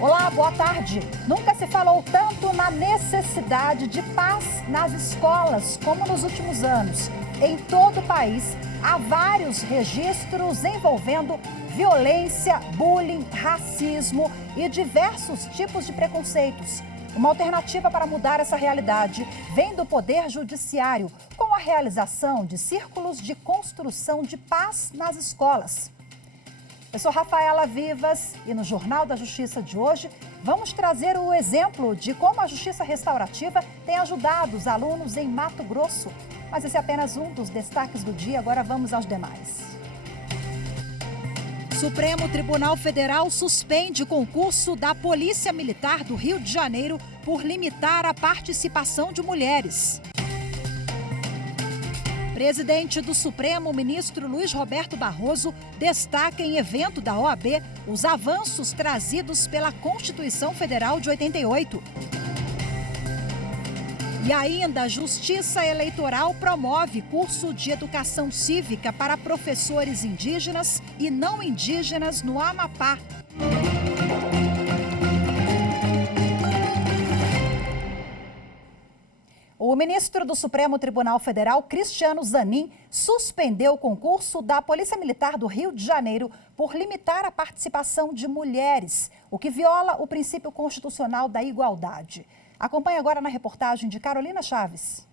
Olá, boa tarde. Nunca se falou tanto na necessidade de paz nas escolas como nos últimos anos. Em todo o país, há vários registros envolvendo violência, bullying, racismo e diversos tipos de preconceitos. Uma alternativa para mudar essa realidade vem do Poder Judiciário, com a realização de círculos de construção de paz nas escolas. Eu sou Rafaela Vivas e no Jornal da Justiça de hoje vamos trazer o exemplo de como a Justiça Restaurativa tem ajudado os alunos em Mato Grosso. Mas esse é apenas um dos destaques do dia, agora vamos aos demais. Supremo Tribunal Federal suspende o concurso da Polícia Militar do Rio de Janeiro por limitar a participação de mulheres. Presidente do Supremo, ministro Luiz Roberto Barroso, destaca em evento da OAB os avanços trazidos pela Constituição Federal de 88. E ainda, a Justiça Eleitoral promove curso de educação cívica para professores indígenas e não indígenas no Amapá. O ministro do Supremo Tribunal Federal, Cristiano Zanin, suspendeu o concurso da Polícia Militar do Rio de Janeiro por limitar a participação de mulheres, o que viola o princípio constitucional da igualdade. Acompanhe agora na reportagem de Carolina Chaves.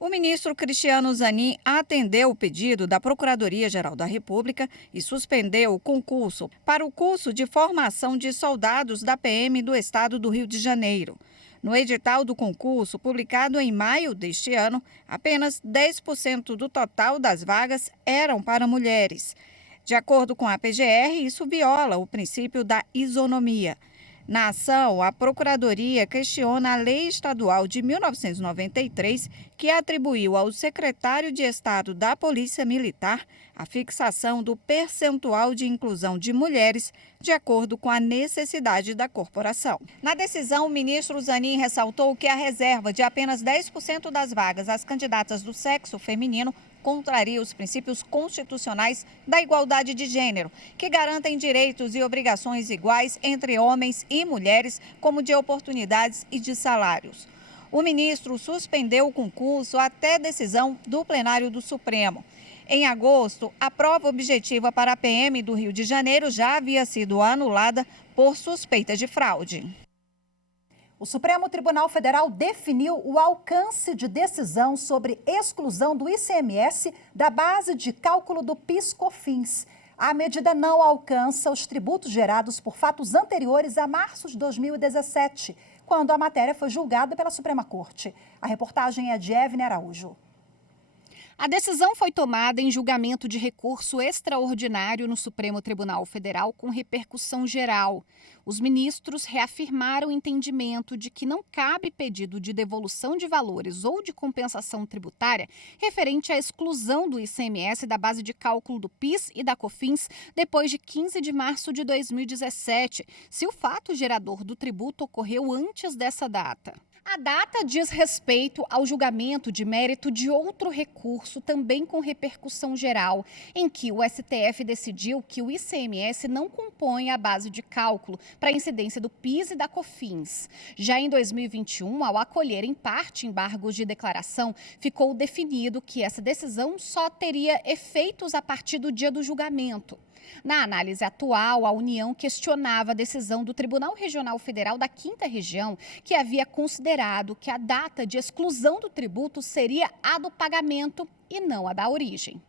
O ministro Cristiano Zanin atendeu o pedido da Procuradoria-Geral da República e suspendeu o concurso para o curso de formação de soldados da PM do Estado do Rio de Janeiro. No edital do concurso, publicado em maio deste ano, apenas 10% do total das vagas eram para mulheres. De acordo com a PGR, isso viola o princípio da isonomia. Na ação, a Procuradoria questiona a Lei Estadual de 1993, que atribuiu ao secretário de Estado da Polícia Militar a fixação do percentual de inclusão de mulheres de acordo com a necessidade da corporação. Na decisão, o ministro Zanin ressaltou que a reserva de apenas 10% das vagas às candidatas do sexo feminino contraria os princípios constitucionais da igualdade de gênero, que garantem direitos e obrigações iguais entre homens e mulheres, como de oportunidades e de salários. O ministro suspendeu o concurso até decisão do plenário do Supremo. Em agosto, a prova objetiva para a PM do Rio de Janeiro já havia sido anulada por suspeita de fraude. O Supremo Tribunal Federal definiu o alcance de decisão sobre exclusão do ICMS da base de cálculo do PIS/COFINS. A medida não alcança os tributos gerados por fatos anteriores a março de 2017, quando a matéria foi julgada pela Suprema Corte. A reportagem é de Evne Araújo. A decisão foi tomada em julgamento de recurso extraordinário no Supremo Tribunal Federal com repercussão geral. Os ministros reafirmaram o entendimento de que não cabe pedido de devolução de valores ou de compensação tributária referente à exclusão do ICMS da base de cálculo do PIS e da COFINS depois de 15 de março de 2017, se o fato gerador do tributo ocorreu antes dessa data. A data diz respeito ao julgamento de mérito de outro recurso, também com repercussão geral, em que o STF decidiu que o ICMS não compõe a base de cálculo para a incidência do PIS e da COFINS. Já em 2021, ao acolher em parte embargos de declaração, ficou definido que essa decisão só teria efeitos a partir do dia do julgamento. Na análise atual, a União questionava a decisão do Tribunal Regional Federal da 5ª Região, que havia considerado que a data de exclusão do tributo seria a do pagamento e não a da origem.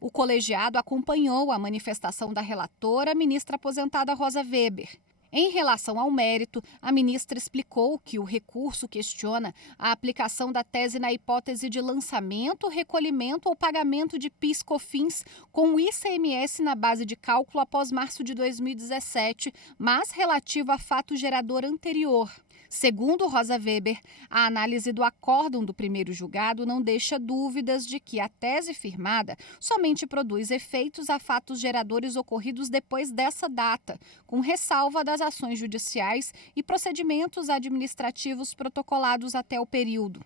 O colegiado acompanhou a manifestação da relatora, ministra aposentada Rosa Weber. Em relação ao mérito, a ministra explicou que o recurso questiona a aplicação da tese na hipótese de lançamento, recolhimento ou pagamento de PIS/COFINS com o ICMS na base de cálculo após março de 2017, mas relativo a fato gerador anterior. Segundo Rosa Weber, a análise do acórdão do primeiro julgado não deixa dúvidas de que a tese firmada somente produz efeitos a fatos geradores ocorridos depois dessa data, com ressalva das ações judiciais e procedimentos administrativos protocolados até o período.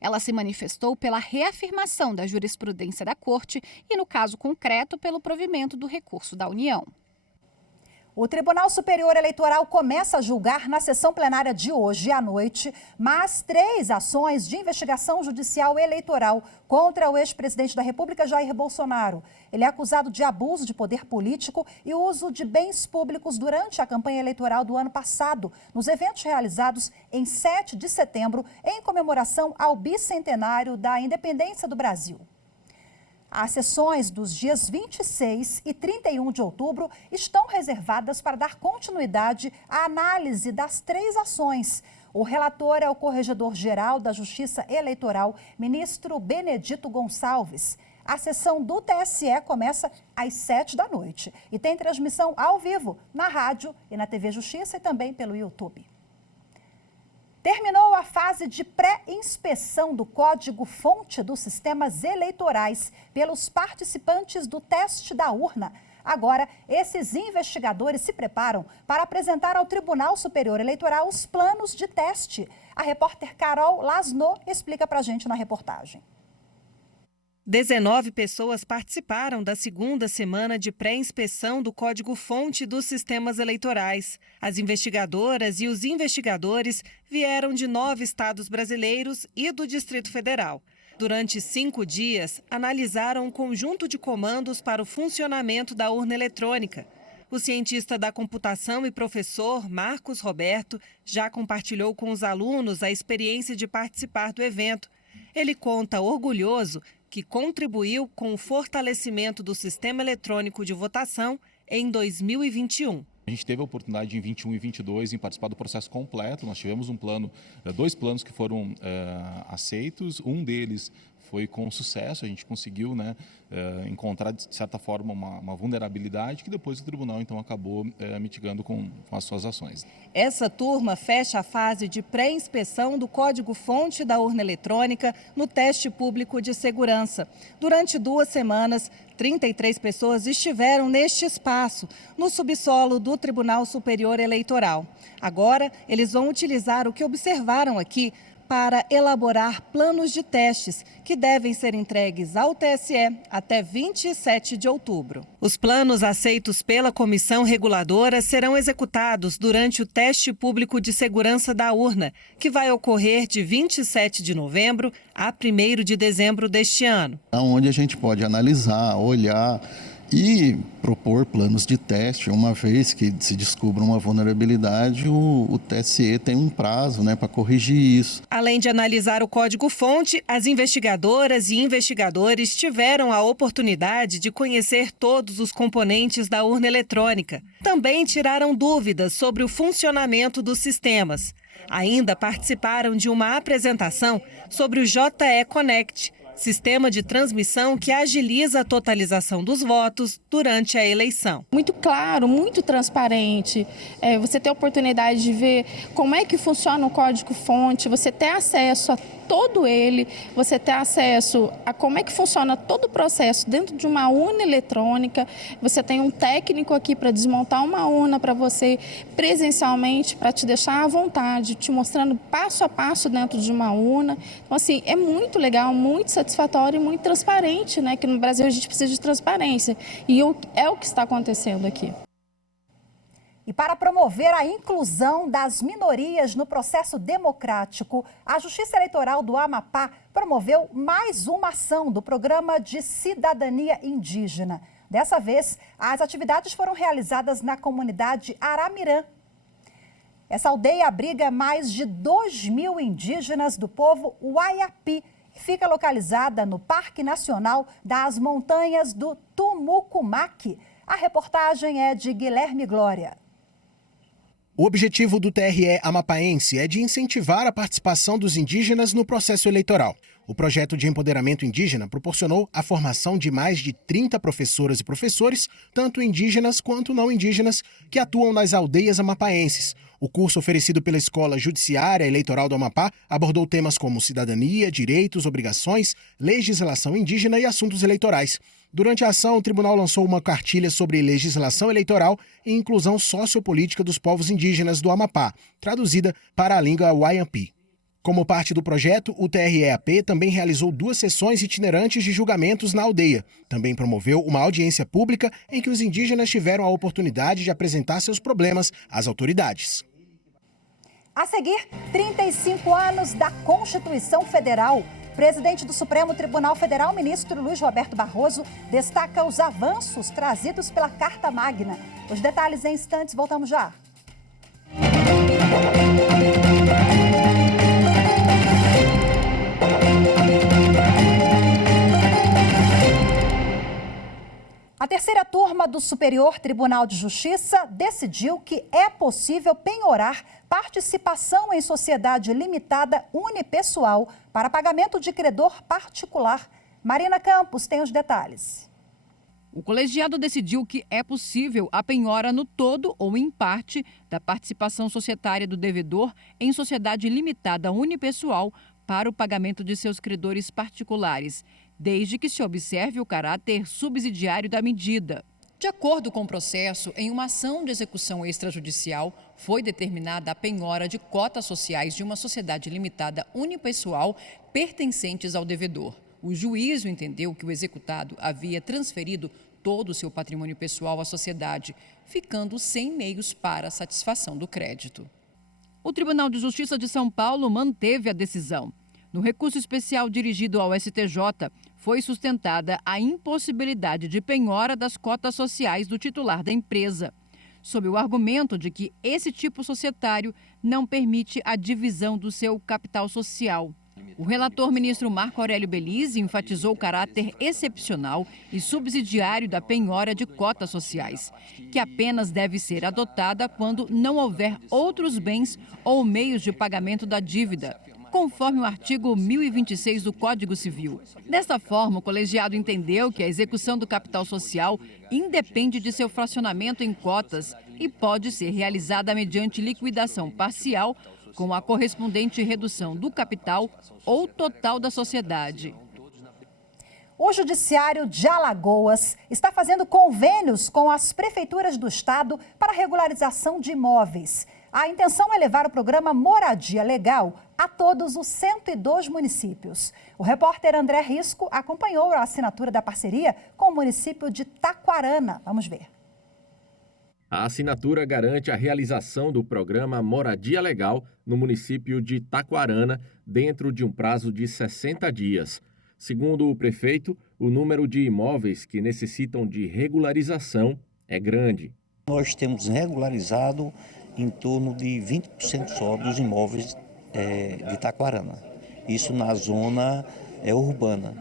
Ela se manifestou pela reafirmação da jurisprudência da Corte e, no caso concreto, pelo provimento do recurso da União. O Tribunal Superior Eleitoral começa a julgar na sessão plenária de hoje à noite mais 3 ações de investigação judicial eleitoral contra o ex-presidente da República, Jair Bolsonaro. Ele é acusado de abuso de poder político e uso de bens públicos durante a campanha eleitoral do ano passado, nos eventos realizados em 7 de setembro, em comemoração ao bicentenário da independência do Brasil. As sessões dos dias 26 e 31 de outubro estão reservadas para dar continuidade à análise das 3 ações. O relator é o Corregedor-Geral da Justiça Eleitoral, ministro Benedito Gonçalves. A sessão do TSE começa às 7 da noite e tem transmissão ao vivo na rádio e na TV Justiça e também pelo YouTube. Terminou a fase de pré-inspeção do código-fonte dos sistemas eleitorais pelos participantes do teste da urna. Agora, esses investigadores se preparam para apresentar ao Tribunal Superior Eleitoral os planos de teste. A repórter Carol Lasno explica para a gente na reportagem. 19 pessoas participaram da segunda semana de pré-inspeção do código-fonte dos sistemas eleitorais. As investigadoras e os investigadores vieram de 9 estados brasileiros e do Distrito Federal. Durante 5 dias, analisaram um conjunto de comandos para o funcionamento da urna eletrônica. O cientista da computação e professor Marcos Roberto já compartilhou com os alunos a experiência de participar do evento. Ele conta orgulhoso que contribuiu com o fortalecimento do sistema eletrônico de votação em 2021. A gente teve a oportunidade em 21 e 22 em participar do processo completo. Nós tivemos 2 planos que foram aceitos. Um deles foi com sucesso. A gente conseguiu encontrar, de certa forma, uma vulnerabilidade que depois o tribunal então acabou mitigando com as suas ações. Essa turma fecha a fase de pré-inspeção do código-fonte da urna eletrônica no teste público de segurança. Durante 2 semanas, 33 pessoas estiveram neste espaço, no subsolo do Tribunal Superior Eleitoral. Agora, eles vão utilizar o que observaram aqui para elaborar planos de testes que devem ser entregues ao TSE até 27 de outubro. Os planos aceitos pela comissão reguladora serão executados durante o teste público de segurança da urna, que vai ocorrer de 27 de novembro a 1º de dezembro deste ano. Onde a gente pode analisar, olhar e propor planos de teste. Uma vez que se descubra uma vulnerabilidade, o TSE tem um prazo para corrigir isso. Além de analisar o código-fonte, as investigadoras e investigadores tiveram a oportunidade de conhecer todos os componentes da urna eletrônica. Também tiraram dúvidas sobre o funcionamento dos sistemas. Ainda participaram de uma apresentação sobre o JE Connect, sistema de transmissão que agiliza a totalização dos votos durante a eleição. Muito claro, muito transparente. Você tem a oportunidade de ver como é que funciona o código-fonte, você ter acesso a todo ele, você ter acesso a como é que funciona todo o processo dentro de uma urna eletrônica. Você tem um técnico aqui para desmontar uma urna para você presencialmente, para te deixar à vontade, te mostrando passo a passo dentro de uma urna. Então, assim, é muito legal, muito satisfatório e muito transparente, que no Brasil a gente precisa de transparência. E é o que está acontecendo aqui. E para promover a inclusão das minorias no processo democrático, a Justiça Eleitoral do Amapá promoveu mais uma ação do Programa de Cidadania Indígena. Dessa vez, as atividades foram realizadas na comunidade Aramirã. Essa aldeia abriga mais de 2.000 indígenas do povo Uaiapi e fica localizada no Parque Nacional das Montanhas do Tumucumaque. A reportagem é de Guilherme Glória. O objetivo do TRE amapaense é de incentivar a participação dos indígenas no processo eleitoral. O projeto de empoderamento indígena proporcionou a formação de mais de 30 professoras e professores, tanto indígenas quanto não indígenas, que atuam nas aldeias amapaenses. O curso oferecido pela Escola Judiciária Eleitoral do Amapá abordou temas como cidadania, direitos, obrigações, legislação indígena e assuntos eleitorais. Durante a ação, o tribunal lançou uma cartilha sobre legislação eleitoral e inclusão sociopolítica dos povos indígenas do Amapá, traduzida para a língua Wayampi. Como parte do projeto, o TRE-AP também realizou 2 sessões itinerantes de julgamentos na aldeia. Também promoveu uma audiência pública em que os indígenas tiveram a oportunidade de apresentar seus problemas às autoridades. A seguir, 35 anos da Constituição Federal. O presidente do Supremo Tribunal Federal, ministro Luiz Roberto Barroso, destaca os avanços trazidos pela Carta Magna. Os detalhes em instantes, voltamos já. A terceira turma do Superior Tribunal de Justiça decidiu que é possível penhorar participação em sociedade limitada unipessoal para pagamento de credor particular. Marina Campos tem os detalhes. O colegiado decidiu que é possível a penhora no todo ou em parte da participação societária do devedor em sociedade limitada unipessoal para o pagamento de seus credores particulares, desde que se observe o caráter subsidiário da medida. De acordo com o processo, em uma ação de execução extrajudicial, foi determinada a penhora de cotas sociais de uma sociedade limitada unipessoal pertencentes ao devedor. O juízo entendeu que o executado havia transferido todo o seu patrimônio pessoal à sociedade, ficando sem meios para a satisfação do crédito. O Tribunal de Justiça de São Paulo manteve a decisão. No recurso especial dirigido ao STJ, foi sustentada a impossibilidade de penhora das cotas sociais do titular da empresa, sob o argumento de que esse tipo societário não permite a divisão do seu capital social. O relator ministro Marco Aurélio Belize enfatizou o caráter excepcional e subsidiário da penhora de cotas sociais, que apenas deve ser adotada quando não houver outros bens ou meios de pagamento da dívida, conforme o artigo 1026 do Código Civil. Desta forma, o colegiado entendeu que a execução do capital social independe de seu fracionamento em cotas e pode ser realizada mediante liquidação parcial, com a correspondente redução do capital ou total da sociedade. O Judiciário de Alagoas está fazendo convênios com as prefeituras do estado para regularização de imóveis. A intenção é levar o programa Moradia Legal a todos os 102 municípios. O repórter André Risco acompanhou a assinatura da parceria com o município de Taquarana. Vamos ver. A assinatura garante a realização do programa Moradia Legal no município de Taquarana dentro de um prazo de 60 dias. Segundo o prefeito, o número de imóveis que necessitam de regularização é grande. Nós temos regularizado em torno de 20% só dos imóveis de Taquarana. Isso na zona urbana.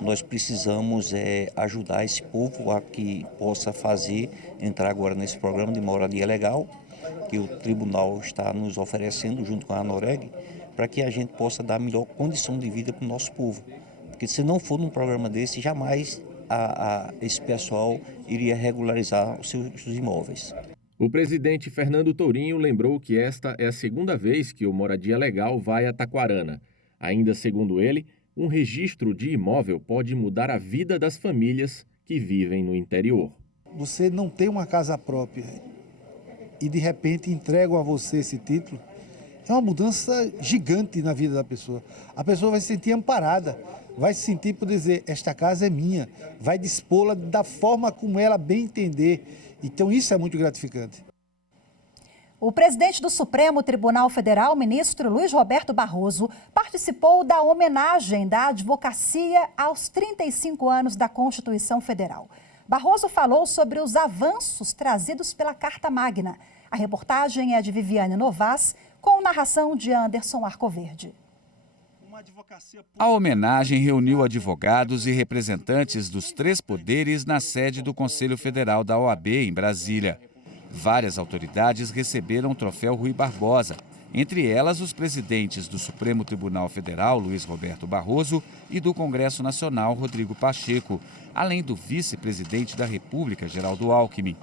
Nós precisamos ajudar esse povo a que possa entrar agora nesse programa de moradia legal, que o tribunal está nos oferecendo junto com a ANOREG, para que a gente possa dar a melhor condição de vida para o nosso povo. Porque se não for num programa desse, jamais esse pessoal iria regularizar os seus imóveis. O presidente Fernando Tourinho lembrou que esta é a segunda vez que o Moradia Legal vai a Taquarana. Ainda segundo ele, um registro de imóvel pode mudar a vida das famílias que vivem no interior. Você não tem uma casa própria e de repente entregam a você esse título, é uma mudança gigante na vida da pessoa. A pessoa vai se sentir amparada, vai se sentir por dizer, esta casa é minha, vai dispô-la da forma como ela bem entender. Então isso é muito gratificante. O presidente do Supremo Tribunal Federal, ministro Luiz Roberto Barroso, participou da homenagem da advocacia aos 35 anos da Constituição Federal. Barroso falou sobre os avanços trazidos pela Carta Magna. A reportagem é de Viviane Novas, com narração de Anderson Arcoverde. A homenagem reuniu advogados e representantes dos 3 poderes na sede do Conselho Federal da OAB, em Brasília. Várias autoridades receberam o troféu Rui Barbosa, entre elas os presidentes do Supremo Tribunal Federal, Luiz Roberto Barroso, e do Congresso Nacional, Rodrigo Pacheco, além do vice-presidente da República, Geraldo Alckmin.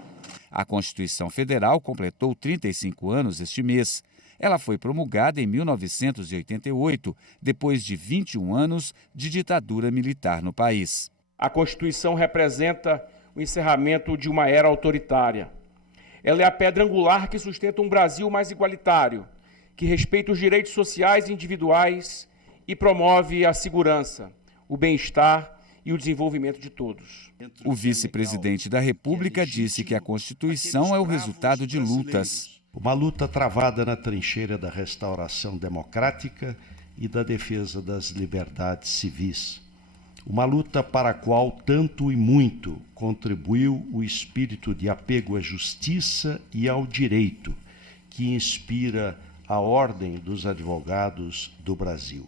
A Constituição Federal completou 35 anos este mês. Ela foi promulgada em 1988, depois de 21 anos de ditadura militar no país. A Constituição representa o encerramento de uma era autoritária. Ela é a pedra angular que sustenta um Brasil mais igualitário, que respeita os direitos sociais e individuais e promove a segurança, o bem-estar e o desenvolvimento de todos. O vice-presidente da República disse que a Constituição é o resultado de lutas. Uma luta travada na trincheira da restauração democrática e da defesa das liberdades civis. Uma luta para a qual tanto e muito contribuiu o espírito de apego à justiça e ao direito, que inspira a Ordem dos Advogados do Brasil.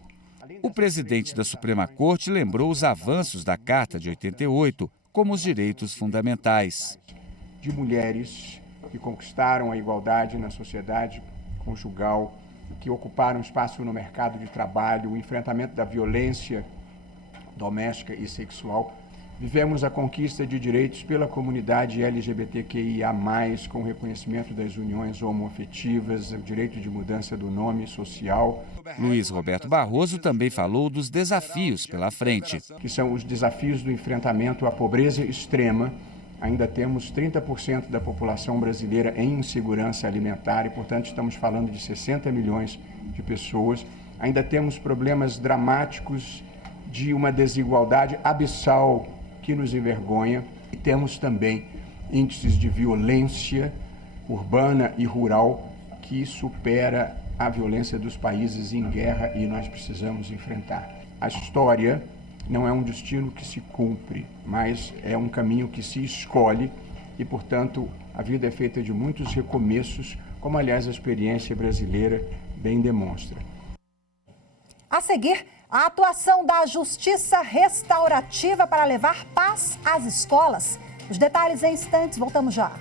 O presidente da Suprema Corte lembrou os avanços da Carta de 88, como os direitos fundamentais. De mulheres que conquistaram a igualdade na sociedade conjugal, que ocuparam espaço no mercado de trabalho, o enfrentamento da violência doméstica e sexual. Vivemos a conquista de direitos pela comunidade LGBTQIA+, com o reconhecimento das uniões homoafetivas, o direito de mudança do nome social. Luiz Roberto Barroso também falou dos desafios pela frente. Que são os desafios do enfrentamento à pobreza extrema. Ainda temos 30% da população brasileira em insegurança alimentar e, portanto, estamos falando de 60 milhões de pessoas. Ainda temos problemas dramáticos de uma desigualdade abissal que nos envergonha. E temos também índices de violência urbana e rural que supera a violência dos países em guerra e nós precisamos enfrentar. A história não é um destino que se cumpre, mas é um caminho que se escolhe e, portanto, a vida é feita de muitos recomeços, como, aliás, a experiência brasileira bem demonstra. A seguir, a atuação da Justiça Restaurativa para levar paz às escolas. Os detalhes em instantes, voltamos já.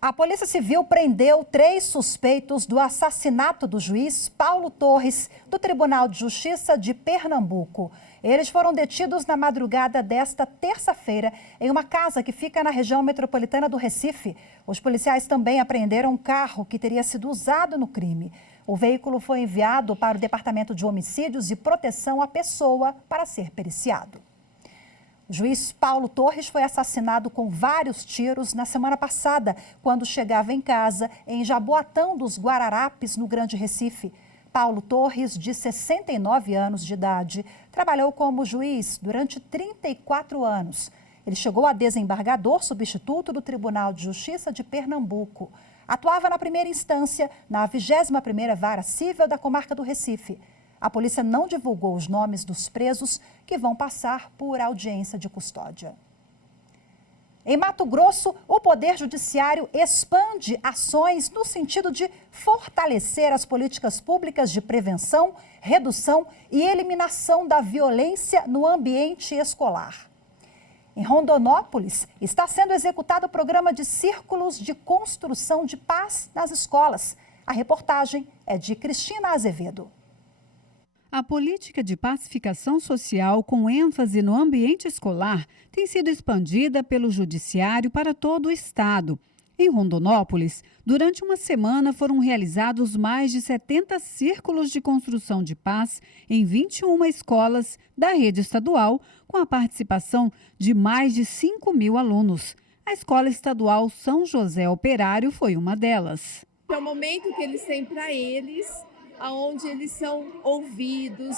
A Polícia Civil prendeu 3 suspeitos do assassinato do juiz Paulo Torres, do Tribunal de Justiça de Pernambuco. Eles foram detidos na madrugada desta terça-feira em uma casa que fica na região metropolitana do Recife. Os policiais também apreenderam um carro que teria sido usado no crime. O veículo foi enviado para o Departamento de Homicídios e Proteção à Pessoa para ser periciado. O juiz Paulo Torres foi assassinado com vários tiros na semana passada, quando chegava em casa em Jaboatão dos Guararapes, no Grande Recife. Paulo Torres, de 69 anos de idade, trabalhou como juiz durante 34 anos. Ele chegou a desembargador substituto do Tribunal de Justiça de Pernambuco. Atuava na primeira instância, na 21ª Vara Cível da Comarca do Recife. A polícia não divulgou os nomes dos presos que vão passar por audiência de custódia. Em Mato Grosso, o Poder Judiciário expande ações no sentido de fortalecer as políticas públicas de prevenção, redução e eliminação da violência no ambiente escolar. Em Rondonópolis, está sendo executado o programa de círculos de construção de paz nas escolas. A reportagem é de Cristina Azevedo. A política de pacificação social com ênfase no ambiente escolar tem sido expandida pelo Judiciário para todo o estado. Em Rondonópolis, durante uma semana foram realizados mais de 70 círculos de construção de paz em 21 escolas da rede estadual, com a participação de mais de 5.000 alunos. A Escola Estadual São José Operário foi uma delas. É o momento que eles têm para eles, onde eles são ouvidos,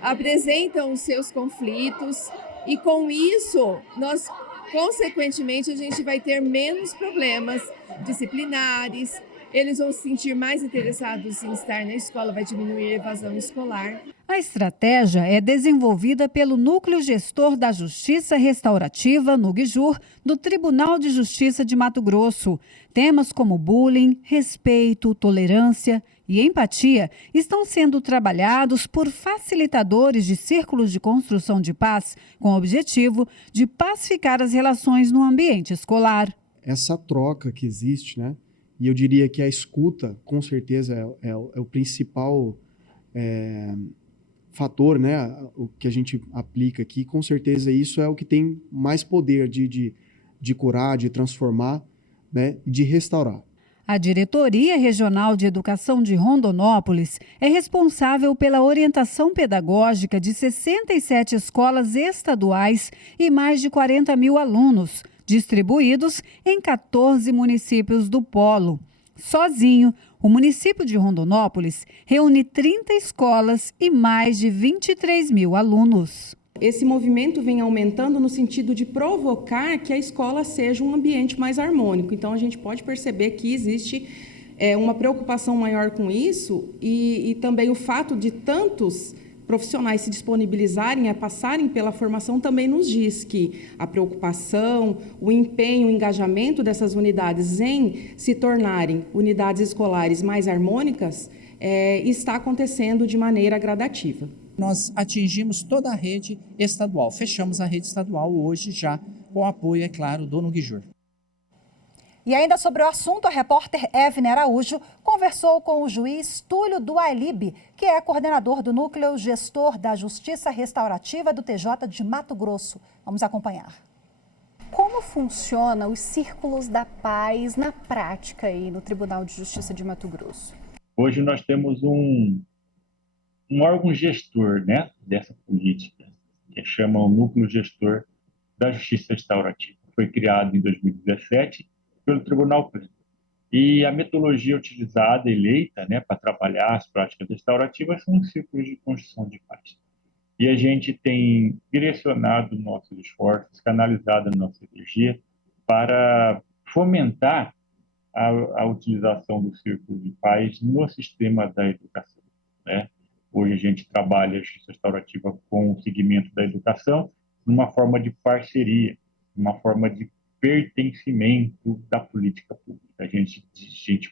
apresentam os seus conflitos e com isso, nós, consequentemente, a gente vai ter menos problemas disciplinares, eles vão se sentir mais interessados em estar na escola, vai diminuir a evasão escolar. A estratégia é desenvolvida pelo Núcleo Gestor da Justiça Restaurativa, NUGJUR, do Tribunal de Justiça de Mato Grosso. Temas como bullying, respeito, tolerância e empatia estão sendo trabalhados por facilitadores de círculos de construção de paz, com o objetivo de pacificar as relações no ambiente escolar. Essa troca que existe, né? E eu diria que a escuta, com certeza, é o principal fator, né? O que a gente aplica aqui, com certeza isso é o que tem mais poder de curar, de transformar, né? De restaurar. A Diretoria Regional de Educação de Rondonópolis é responsável pela orientação pedagógica de 67 escolas estaduais e mais de 40 mil alunos, distribuídos em 14 municípios do Polo. Sozinho, o município de Rondonópolis reúne 30 escolas e mais de 23 mil alunos. Esse movimento vem aumentando no sentido de provocar que a escola seja um ambiente mais harmônico. Então, a gente pode perceber que existe uma preocupação maior com isso e também o fato de tantos profissionais se disponibilizarem a passarem pela formação também nos diz que a preocupação, o empenho, o engajamento dessas unidades em se tornarem unidades escolares mais harmônicas está acontecendo de maneira gradativa. Nós atingimos toda a rede estadual, fechamos a rede estadual hoje já com apoio, é claro, do Nugijur. E ainda sobre o assunto, a repórter Evne Araújo conversou com o juiz Túlio Duailib, que é coordenador do Núcleo Gestor da Justiça Restaurativa do TJ de Mato Grosso. Vamos acompanhar. Como funcionam os círculos da paz na prática aí no Tribunal de Justiça de Mato Grosso? Hoje nós temos um órgão gestor, né, dessa política, que chama o Núcleo Gestor da Justiça Restaurativa. Foi criado em 2017 pelo Tribunal Pleno. E a metodologia utilizada, eleita, né, para trabalhar as práticas restaurativas são os círculos de construção de paz. E a gente tem direcionado nossos esforços, canalizado a nossa energia para fomentar a utilização do círculo de paz no sistema da educação, né? Hoje a gente trabalha a justiça restaurativa com o segmento da educação numa forma de parceria, uma forma de pertencimento da política pública. A gente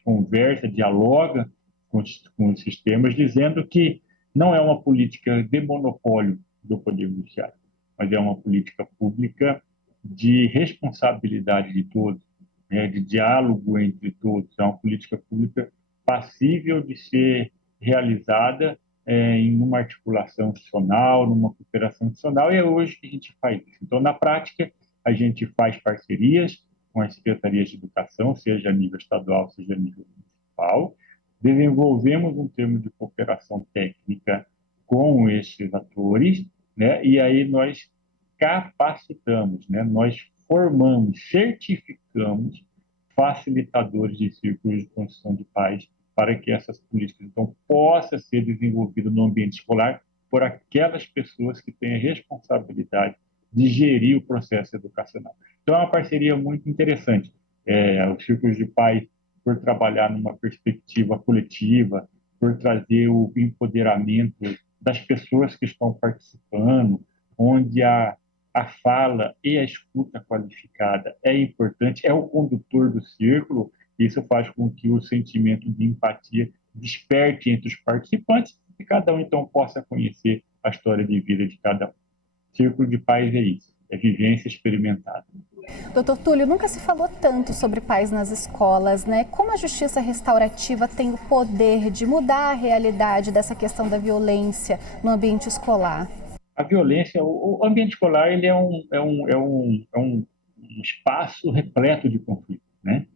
conversa, dialoga com os sistemas, dizendo que não é uma política de monopólio do Poder Judiciário, mas é uma política pública de responsabilidade de todos, né, de diálogo entre todos. É uma política pública passível de ser realizada em uma articulação institucional, numa cooperação institucional, e é hoje que a gente faz isso. Então, na prática, a gente faz parcerias com as secretarias de educação, seja a nível estadual, seja a nível municipal, desenvolvemos um termo de cooperação técnica com esses atores, né? E aí nós capacitamos, né? Nós formamos, certificamos facilitadores de círculos de construção de paz para que essas políticas então possam ser desenvolvidas no ambiente escolar por aquelas pessoas que têm a responsabilidade de gerir o processo educacional. Então é uma parceria muito interessante. Os círculos de paz, por trabalhar numa perspectiva coletiva, por trazer o empoderamento das pessoas que estão participando, onde a fala e a escuta qualificada é importante, é o condutor do círculo. Isso faz com que o sentimento de empatia desperte entre os participantes e cada um, então, possa conhecer a história de vida de cada um. Círculo de paz é isso, é vivência experimentada. Doutor Túlio, nunca se falou tanto sobre paz nas escolas, né? Como a justiça restaurativa tem o poder de mudar a realidade dessa questão da violência no ambiente escolar? A violência, o ambiente escolar, ele é um espaço repleto de conflito, né?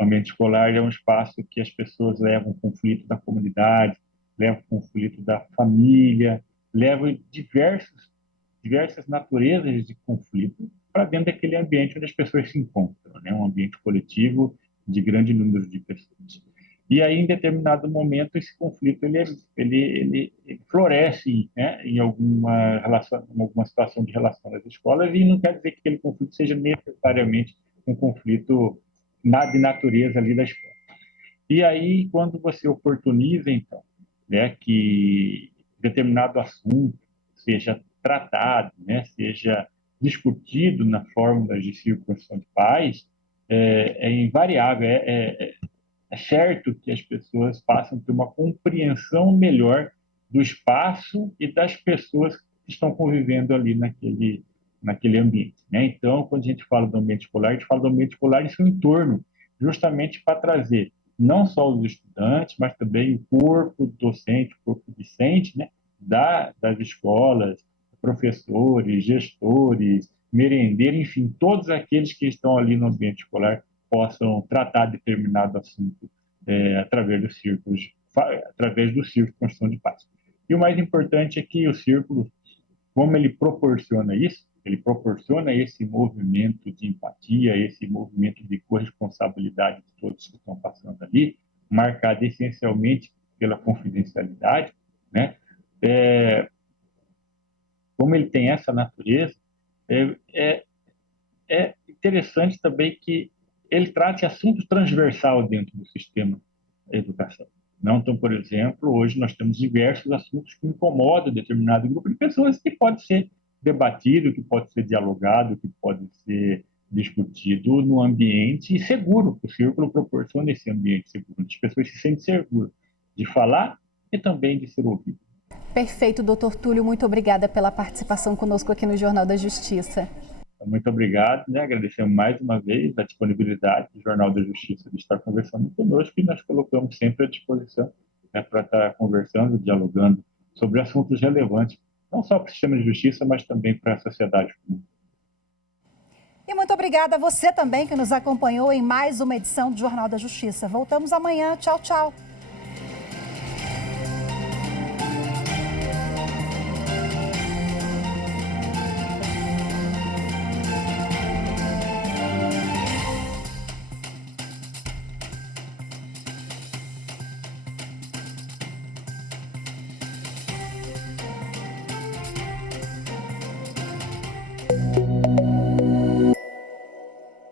O ambiente escolar é um espaço que as pessoas levam o conflito da comunidade, levam o conflito da família, levam diversas naturezas de conflito para dentro daquele ambiente onde as pessoas se encontram, né? Um ambiente coletivo de grande número de pessoas. E aí, em determinado momento, esse conflito ele floresce, né, em alguma situação de relação das escolas, e não quer dizer que aquele conflito seja necessariamente um conflito de natureza ali da escola. E aí, quando você oportuniza, então, né, que determinado assunto seja tratado, né, seja discutido na fórmula de círculo de paz, é invariável, é certo que as pessoas passam a ter uma compreensão melhor do espaço e das pessoas que estão convivendo ali naquele ambiente, né? Então, quando a gente fala do ambiente escolar, a gente fala do ambiente escolar em seu entorno, justamente para trazer não só os estudantes, mas também o corpo docente, o corpo discente, né, das escolas, professores, gestores, merendeiros, enfim, todos aqueles que estão ali no ambiente escolar possam tratar determinado assunto através dos círculos de construção de paz. E o mais importante é que o círculo, como ele proporciona isso, ele proporciona esse movimento de empatia, esse movimento de corresponsabilidade de todos que estão passando ali, marcado essencialmente pela confidencialidade, né? Como ele tem essa natureza, é interessante também que ele trate assuntos transversais dentro do sistema da educação. Não, então, por exemplo, hoje nós temos diversos assuntos que incomodam determinado grupo de pessoas que pode ser debatido, que pode ser dialogado, que pode ser discutido no ambiente seguro. O círculo proporciona esse ambiente seguro, onde as pessoas se sentem seguras de falar e também de ser ouvidas. Perfeito, doutor Túlio. Muito obrigada pela participação conosco aqui no Jornal da Justiça. Muito obrigado, né? Agradecemos mais uma vez a disponibilidade do Jornal da Justiça de estar conversando conosco e nós colocamos sempre à disposição, né, para estar conversando, dialogando sobre assuntos relevantes, não só para o sistema de justiça, mas também para a sociedade comum. E muito obrigada a você também que nos acompanhou em mais uma edição do Jornal da Justiça. Voltamos amanhã. Tchau, tchau.